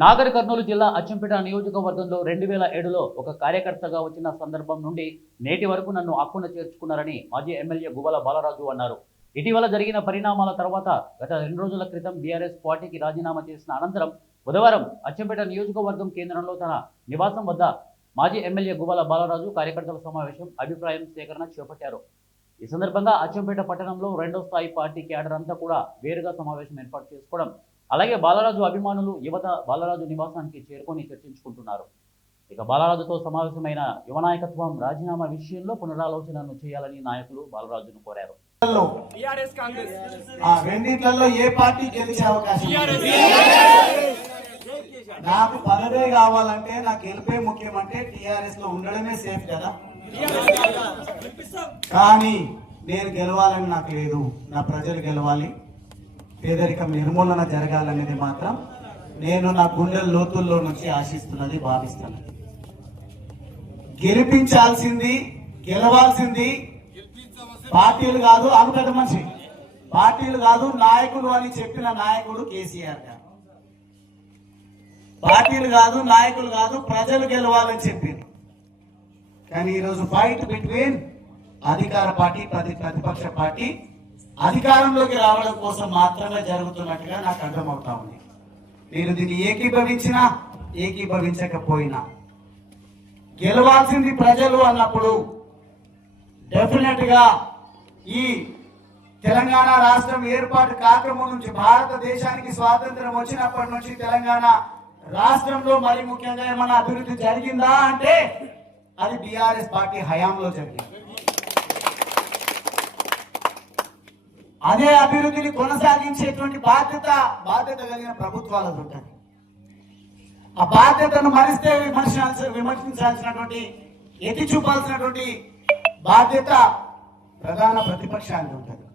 నాగర్ కర్నూలు జిల్లా అచ్చంపేట నియోజకవర్గంలో 2007లో ఒక కార్యకర్తగా వచ్చిన సందర్భం నుండి నేటి వరకు నన్ను అక్కున చేర్చుకున్నారని మాజీ ఎమ్మెల్యే గువ్వల బాలరాజు అన్నారు. ఇటీవల జరిగిన పరిణామాల తర్వాత గత 2 రోజుల క్రితం బీఆర్ఎస్ పార్టీకి రాజీనామా చేసిన అనంతరం బుధవారం అచ్చంపేట నియోజకవర్గం కేంద్రంలో తన నివాసం వద్ద మాజీ ఎమ్మెల్యే గువ్వల బాలరాజు కార్యకర్తల సమావేశం అభిప్రాయం సేకరణ చేపట్టారు. ఈ సందర్భంగా అచ్చంపేట పట్టణంలో 2వ స్థాయి పార్టీ క్యాడర్ అంతా కూడా వేరుగా సమావేశం ఏర్పాటు చేసుకోవడం, అలాగే బాలరాజు అభిమానులు యువత బాలరాజు నివాసానికి చేరుకొని చర్చించుకుంటున్నారు. ఇక బాలరాజుతో సమావేశమైన యువ నాయకత్వం రాజీనామా విషయంలో పునరాలోచనను చేయాలని నాయకులు బాలరాజును కోరారు. రెండిట్లలో ఏ పార్టీ గెలిచే అవకాశం? నాకు పదవే కావాలంటే నాకు గెలిపే ముఖ్యమంటే టిఆర్ఎస్ లో ఉండడమే సేఫ్ కదా. కానీ నేను గెలవాలని నాకు లేదు, నా ప్రజలు గెలవాలి, పేదరికం నిర్మూలన జరగాలనేది మాత్రం నేను నా గుండెల లోతుల్లో నుంచి ఆశిస్తున్నది, భావిస్తున్నది. గెలిపించాల్సింది, గెలవాల్సింది పార్టీలు కాదు, పెద్ద మనిషి పార్టీలు కాదు, నాయకులు అని చెప్పిన నాయకుడు కేసీఆర్ గారు. పార్టీలు కాదు, నాయకులు కాదు, ప్రజలు గెలవాలని చెప్పింది. కానీ ఈరోజు ఫైట్ బిట్వీన్ అధికార పార్టీ ప్రతిపక్ష పార్టీ అధికారంలోకి రావడం కోసం మాత్రమే జరుగుతున్నట్టుగా నాకు అర్థమవుతా ఉంది. నేను దీన్ని ఏకీభవించినా ఏకీభవించకపోయినా గెలవాల్సింది ప్రజలు అన్నప్పుడు డెఫినెట్ గా ఈ తెలంగాణ రాష్ట్రం ఏర్పాటు కాకముందు నుంచి, భారతదేశానికి స్వాతంత్రం వచ్చినప్పటి నుంచి తెలంగాణ రాష్ట్రంలో మరి ముఖ్యంగా ఏమైనా అభివృద్ధి జరిగిందా అంటే అది బీఆర్ఎస్ పార్టీ హయాంలో జరిగింది. అదే అభివృద్ధిని కొనసాగించేటువంటి బాధ్యత కలిగిన ప్రభుత్వాలకు ఉంటుంది. ఆ బాధ్యతను మరిస్తే విమర్శించాల్సినటువంటి, ఎత్తి చూపాల్సినటువంటి బాధ్యత ప్రధాన ప్రతిపక్షానికి ఉంటుంది.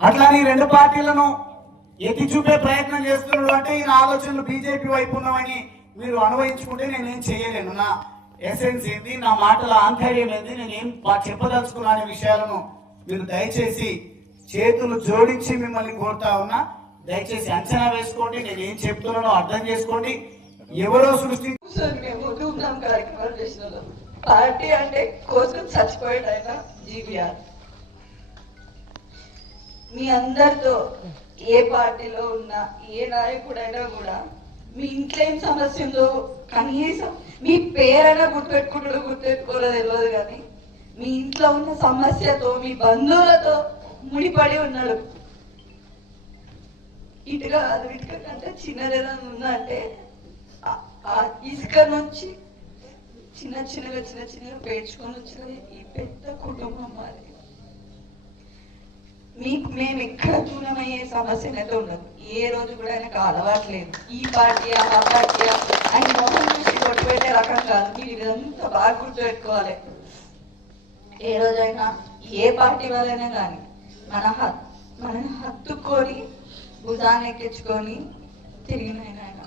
అట్లానే 2 పార్టీలను ఎత్తి చూపే ప్రయత్నం చేస్తున్నాడు అంటే ఈయన ఆలోచనలు బీజేపీ వైపు ఉన్నామని మీరు అనువయించుకుంటే నేనేం చేయలేను. నా ఎసెన్స్ ఏంది, నా మాటల ఆంతర్యం ఏంది, నేనేం చెప్పదలుచుకున్నా అనే విషయాలను మీరు దయచేసి చేతులు జోడించి మిమ్మల్ని కోరుతా ఉన్నా. దయచేసి అంచనా వేసుకోండి, నేను ఏం చెప్తున్నానో అర్థం చేసుకోండి. ఎవరో పార్టీ అంటే కోసం చచ్చిపోయాడు ఆయన జీవీఆర్. మీ అందరితో ఏ పార్టీలో ఉన్నా ఏ నాయకుడైనా కూడా మీ ఇంట్లో ఏం సమస్య ఉందో కనీసం మీ పేరైనా గుర్తుపెట్టుకోలేదు తెలియదు, కానీ మీ ఇంట్లో ఉన్న సమస్యతో మీ బంధువులతో ముడిపడి ఉన్నాడు. ఇటుక కంటే చిన్నదేదైనా ఉందా అంటే ఆ ఇసుక నుంచి చిన్న చిన్నగా పేర్చుకొని వచ్చినది ఈ పెద్ద కుటుంబం మాది. మేము ఎక్కడ దూరమయ్యే సమస్యనైతే ఉండదు. ఏ రోజు కూడా ఆయనకు అలవాట్లేదు ఈ పార్టీ ఆ పార్టీ ఆయన మొహం చూసి కొట్టు పెట్టే రకం కాదు. మీరు ఇదంతా బాగా గుర్తుపెట్టుకోవాలి. ఏ రోజైనా ఏ పార్టీ వాళ్ళైనా కానీ మనల్ని హత్తుకొని భుజాన్ని ఎక్కించుకొని తిరిగిన ఆయన